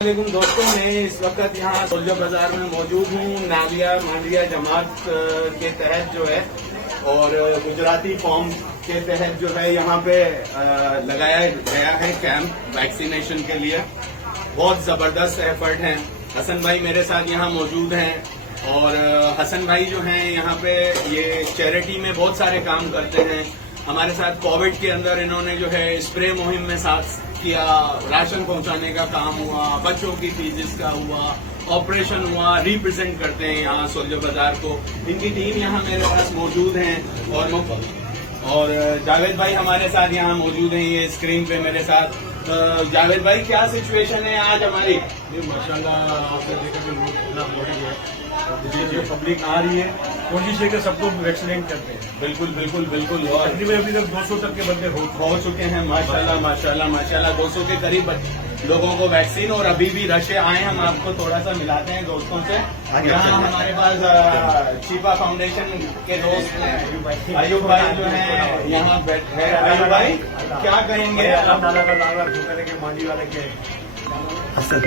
वालेकुम दोस्तों, मैं इस वक्त यहाँ सोल्जर बाजार में मौजूद हूँ। नालिया मांडविया जमात के तहत जो है और गुजराती फॉर्म के तहत जो है यहाँ पे लगाया गया है कैंप वैक्सीनेशन के लिए। बहुत जबरदस्त एफर्ट है। हसन भाई मेरे साथ यहाँ मौजूद हैं और हसन भाई जो हैं यहाँ पे ये चैरिटी में बहुत सारे काम करते हैं। हमारे साथ कोविड के अंदर इन्होंने जो है स्प्रे मुहिम में साथ किया, राशन पहुंचाने का काम हुआ, बच्चों की फीसिस का हुआ, ऑपरेशन हुआ, रिप्रेजेंट करते हैं यहाँ सोल्जर बाजार को। इनकी टीम यहाँ मेरे पास मौजूद है और जावेद भाई हमारे साथ यहाँ मौजूद हैं ये स्क्रीन पे मेरे साथ। जावेद भाई, क्या सिचुएशन है आज हमारी? माशाल्लाह आपने देखा कि लोग इतना बॉडी है, पब्लिक आ रही है, कोशिश है कि सबको वैक्सीनेट करते हैं। बिल्कुल बिल्कुल बिल्कुल। तकरीबन अभी तक 200 तक के बंदे हो चुके हैं। माशाल्लाह माशाल्लाह माशाल्लाह 200 के करीब लोगों को वैक्सीन और अभी भी रशे आए। हम आपको थोड़ा सा मिलाते हैं दोस्तों से। यहाँ हमारे पास चीपा फाउंडेशन के दोस्त हैं अयूब भाई जो है यहाँ बैठे। अयूब भाई क्या कहेंगे? मांडी वाले के हसन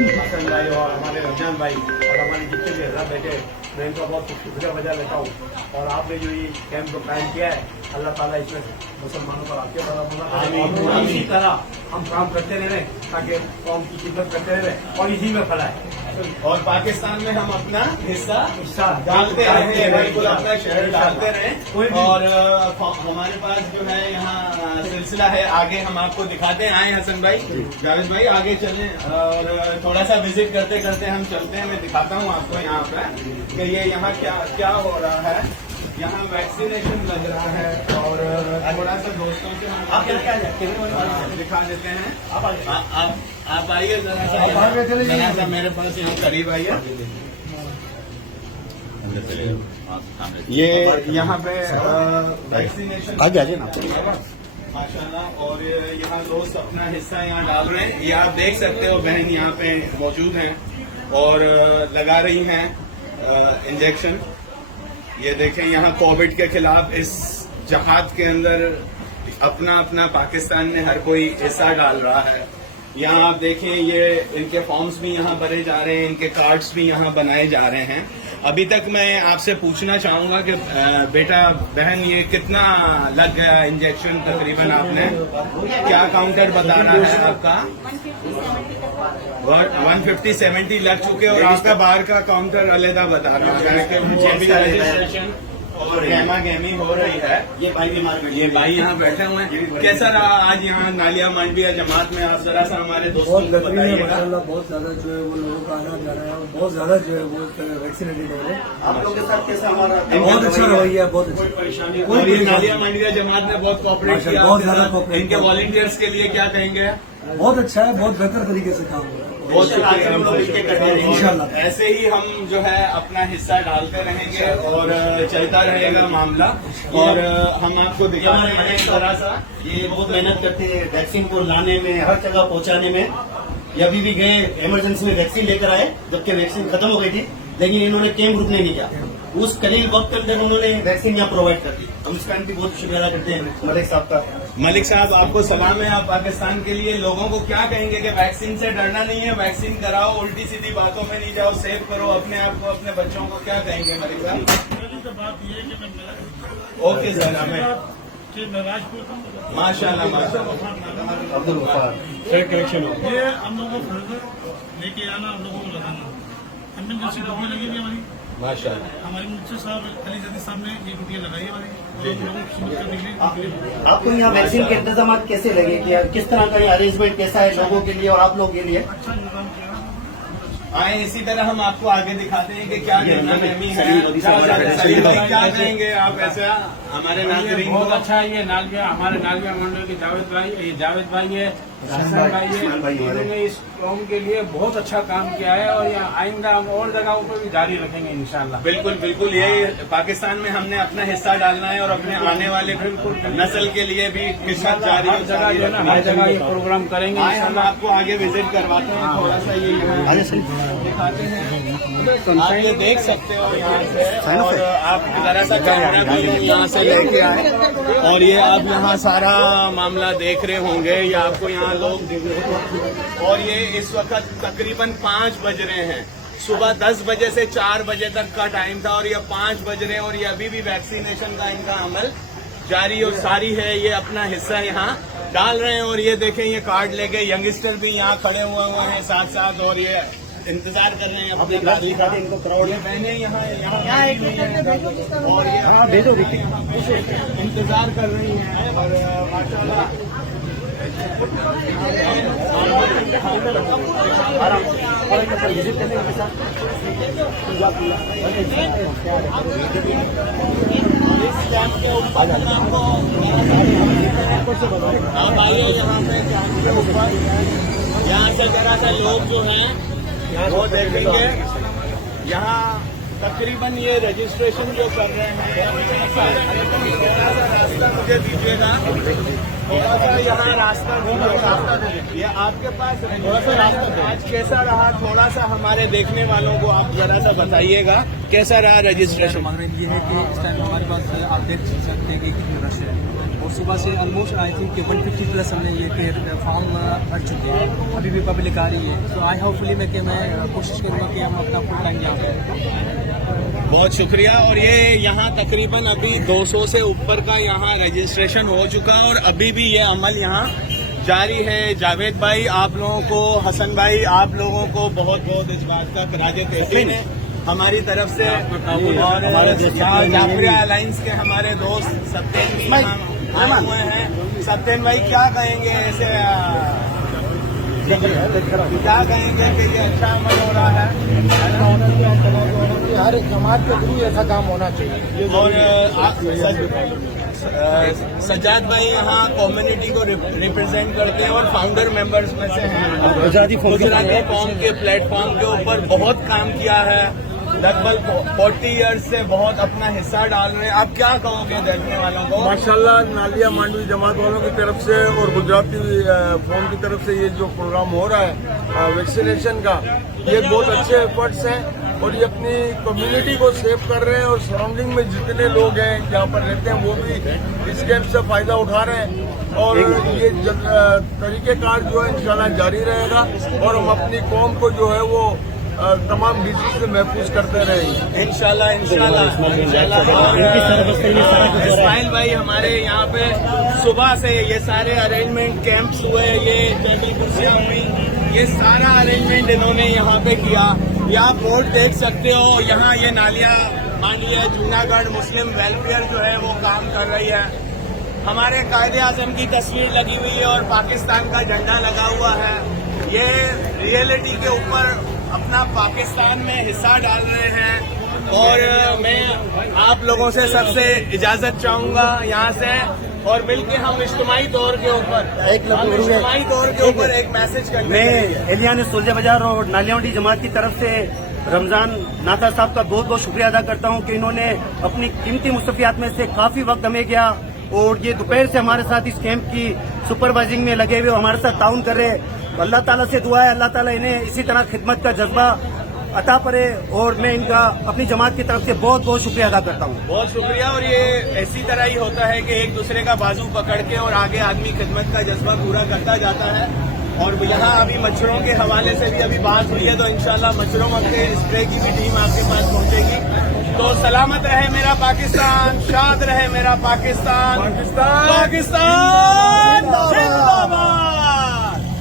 भाई और हमारे रमजान भाई और हमारे जितने भी हजरात बैठे, मैं इनका बहुत शुक्रिया बजा लेता हूँ। और आपने जो ये कैंप को कायम किया है, अल्लाह ताला इसमें मुसलमानों पर आके बड़ा इसी तरह हम काम करते रहे ताकि कौम की खिदमत करते रहे और इसी में फैलाए और पाकिस्तान में हम अपना हिस्सा डालते रहे, बिल्कुल अपना शहर डालते रहे। और हमारे पास जो है यहाँ सिलसिला है, आगे हम आपको दिखाते हैं। आए हसन भाई, जावेद भाई आगे चलें और थोड़ा सा विजिट करते करते हम चलते हैं। मैं दिखाता हूँ आपको यहाँ पे कि ये यहाँ क्या क्या हो रहा है। यहाँ वैक्सीनेशन लग रहा है और थोड़ा सा दोस्तों से हम दिखा देते हैं। आप आइए जरा सा मेरे पास यहाँ करीब आइए। ये यहाँ पे वैक्सीनेशन आगे आइए ना माशाल्लाह। और यहाँ दोस्त अपना हिस्सा यहाँ डाल रहे हैं। ये आप देख सकते हो, बहन यहाँ पे मौजूद हैं और लगा रही हैं इंजेक्शन। ये देखें, यहाँ कोविड के खिलाफ इस जहाद के अंदर अपना अपना पाकिस्तान में हर कोई हिस्सा डाल रहा है। यहाँ आप देखें, ये इनके फॉर्म्स भी यहाँ भरे जा रहे हैं, इनके कार्ड्स भी यहाँ बनाए जा रहे हैं। अभी तक मैं आपसे पूछना चाहूंगा कि बेटा बहन ये कितना लग गया इंजेक्शन तकरीबन? आपने क्या काउंटर बता रहा है आपका? 150-70 लग चुके और आपका बाहर का काउंटर अलहदा बता रहा है कि वो अभी रजिस्ट्रेशन और गहमा गहमी हो रही है। ये भाई बीमार ये भाई यहाँ बैठे हुए हैं। कैसा रहा आज यहाँ नालिया मांडविया जमात में? आप जरा सा हमारे दोस्तों को बताइएगा। माशाल्लाह बहुत ज्यादा जो है वो लोगों का आना जा रहा है और बहुत ज्यादा जो है वो वैक्सीनेटेड हो रहे हैं। आप लोगों के साथ कैसा हमारा बहुत अच्छा रवैया, बहुत अच्छा। परेशानी और ये नालिया मांडविया जमात ने बहुत कोऑपरेट किया, बहुत ज्यादा कोऑपरेट इनके वॉलंटियर्स के लिए क्या कहेंगे? बहुत अच्छा है, बहुत बेहतर तरीके से काम हो रहा है। बहुत शुक्रिया। इंशाल्लाह ऐसे ही हम जो है अपना हिस्सा डालते रहेंगे और चलता रहेगा मामला। और हम आपको दिखाते हैं थोड़ा सा। ये बहुत मेहनत करते हैं वैक्सीन को लाने में, हर जगह पहुंचाने में। ये अभी भी गए इमरजेंसी में वैक्सीन लेकर आए जबकि वैक्सीन खत्म हो गई थी, लेकिन इन्होंने कैंप रुकने नहीं किया। उस करीब वक्त के अंदर उन्होंने वैक्सीन यहाँ प्रोवाइड कर दी। हम इसका भी बहुत शुक्रिया अदा करते हैं मलिक साहब का। मलिक साहब, आपको सलाम है। आप पाकिस्तान के लिए लोगों को क्या कहेंगे कि वैक्सीन से डरना नहीं है, वैक्सीन कराओ, उल्टी सीधी बातों में नहीं जाओ, सेव करो अपने आप को, अपने बच्चों को? क्या कहेंगे मलिक साहब? बात ये है कि मैं ओके सर, हमें माशाल्लाह माशाल्लाह सही कलेक्शन हो। ये हम लोगों को लेके आना, हम लोगों को लगाना। इमरजेंसी ड्यूटी लगेगी हमारी। माशाल्लाह। हमारे मुफ्ती साहब अली जदी साहब ने ये ड्यूटी लगाई है हमारी, जो लोगों की खिदमत करने के लिए। आपको यहाँ वैक्सीन के इंतजाम कैसे लगे कि किस तरह का ये अरेंजमेंट कैसा है लोगों के लिए और आप लोगों के लिए? अच्छा इंतजाम किया। आए इसी तरह हम आपको आगे दिखाते हैं कि क्या गहमा गहमी है। सलीम भाई क्या कहेंगे आप? ऐसा हमारे नाज़रीन बहुत अच्छा है। ये नालिया, हमारे नालिया मंडल के जावेद भाई है, हसन भाई है, इन्होंने इस कौम के लिए बहुत अच्छा काम किया है और यहाँ आइंदा हम और जगहों पर भी जारी रखेंगे इंशाल्लाह। बिल्कुल बिल्कुल। ये पाकिस्तान में हमने अपना हिस्सा डालना है और अपने आने वाले नस्ल के लिए भी खिदमत जारी हर जगह जो है ना, हर जगह ये प्रोग्राम करेंगे हम आपको आगे विजिट करवाते हैं। थोड़ा सा ये दिखाते हैं। आप ये देख सकते हो यहाँ से, और आप जरा सा कैमरा भी यहाँ से लेके आए, और ये आप यहाँ सारा मामला देख रहे होंगे। ये आपको यहाँ लोग दिख रहे हैं, और ये इस वक्त तकरीबन 5 बज रहे हैं। सुबह 10 बजे से 4 बजे तक का टाइम था, और ये 5 बज रहे हैं, और ये अभी भी वैक्सीनेशन का इनका अमल जारी और सारी है। ये अपना हिस्सा यहाँ डाल रहे हैं, और ये देखें ये कार्ड लेके यंगस्टर भी यहाँ खड़े हुए हैं साथ साथ, और ये इंतजार कर रहे हैं अपनी गाड़ी का। ये बहनें यहाँ और ये इंतजार कर रही हैं, और माशाल्लाह इस कैंप के ऊपर आपको आप आइए यहाँ पे कैंप के ऊपर। यहाँ से जरा सा लोग जो हैं वो देखेंगे। यहाँ तकरीबन ये रजिस्ट्रेशन जो कर रहे हैं, रास्ता मुझे दीजिएगा, थोड़ा सा यहाँ रास्ता दीजिएगा। ये आपके पास थोड़ा सा रास्ता आज कैसा रहा, थोड़ा सा हमारे देखने वालों को आप जरा सा बताइएगा कैसा रहा रजिस्ट्रेशन। ये है कि इस टाइम हमारे पास आप देख सकते हैं कि कितनी रश है, और सुबह से ऑलमोस्ट आई थिंक 150 प्लस हमने ये फॉर्म भर चुके हैं। अभी भी पब्लिक आ रही है, तो आई होपफुली मैं कोशिश करूँगा कि हम अपना फुल टाइम यहाँ पे। बहुत शुक्रिया। और ये यहाँ तकरीबन अभी 200 से ऊपर का यहाँ रजिस्ट्रेशन हो चुका है, और अभी भी ये अमल यहाँ जारी है। जावेद भाई आप लोगों को, हसन भाई आप लोगों को बहुत बहुत इस बात का खराज तहसीन है हमारी तरफ से, और जाफरिया अलायंस के हमारे दोस्त सत्यन आए हुए हैं। सत्यन भाई क्या कहेंगे ऐसे, क्या कहेंगे कि ये अच्छा अमल हो रहा है? हर एक जमात के थ्रू ऐसा काम होना चाहिए। और सज्जाद भाई यहाँ कम्युनिटी को रिप्रेजेंट करते हैं और फाउंडर मेंबर्स में से हैं। गुजराती कॉम के प्लेटफॉर्म के ऊपर बहुत काम किया है, लगभग 40 ईयर्स से बहुत अपना हिस्सा डाल रहे हैं। आप क्या कहोगे देखने वालों को? माशाल्लाह नालिया मांडवी जमात वालों की तरफ से और गुजराती फॉर्म की तरफ से ये जो प्रोग्राम हो रहा है वैक्सीनेशन का, ये बहुत अच्छे एफर्ट्स हैं, और ये अपनी कम्युनिटी को सेव कर रहे हैं, और सराउंडिंग में जितने लोग हैं जहाँ पर रहते हैं वो भी इस कैंप से फायदा उठा रहे हैं। और ये तरीकेकार जो है इंशाल्लाह जारी रहेगा, और हम अपनी कौम को जो है वो तमाम डिजीज से महफूज करते रहेंगे इंशाल्लाह। इस्माइल भाई हमारे यहाँ पे सुबह से ये सारे अरेंजमेंट कैंप्स हुए, ये टेबल कुर्सियाँ हुई, ये सारा अरेंजमेंट इन्होंने यहाँ पे किया। ये आप बोर्ड देख सकते हो, यहाँ ये नालिया मांडवी जूनागढ़ मुस्लिम वेलफेयर जो है वो काम कर रही है। हमारे कायदे आज़म की तस्वीर लगी हुई है और पाकिस्तान का झंडा लगा हुआ है। ये रियलिटी के ऊपर अपना पाकिस्तान में हिस्सा डाल रहे हैं, और मैं आप लोगों से सबसे इजाजत चाहूंगा यहाँ से, और मिलके हम इज्तिमाई तौर के ऊपर एक मैसेज करते हैं। मैं एलियान सोल्जर बाजार और नालियावंडी जमात की तरफ से रमजान नाथा साहब का बहुत बहुत शुक्रिया अदा करता हूँ कि इन्होंने अपनी कीमती मुस्तफियात में से काफी वक्त हमें किया, और ये दोपहर से हमारे साथ इस कैंप की सुपरवाइजिंग में लगे हुए हमारे साथ ताउन कर रहे हैं। अल्लाह ताला से दुआ है अल्लाह ताला इन्हें इसी तरह खिदमत का जज्बा अता करे, और मैं इनका अपनी जमात की तरफ से बहुत बहुत शुक्रिया अदा करता हूँ। बहुत शुक्रिया। और ये ऐसी तरह ही होता है कि एक दूसरे का बाजू पकड़ के और आगे आदमी खिदमत का जज्बा पूरा करता जाता है। और यहाँ अभी मच्छरों के हवाले से भी अभी बात हुई है, तो इंशाल्लाह मच्छरों के स्प्रे की भी टीम आपके पास पहुंचेगी। तो सलामत रहे मेरा पाकिस्तान, शाद रहे मेरा पाकिस्तान, पाकिस्तान जिंदाबाद।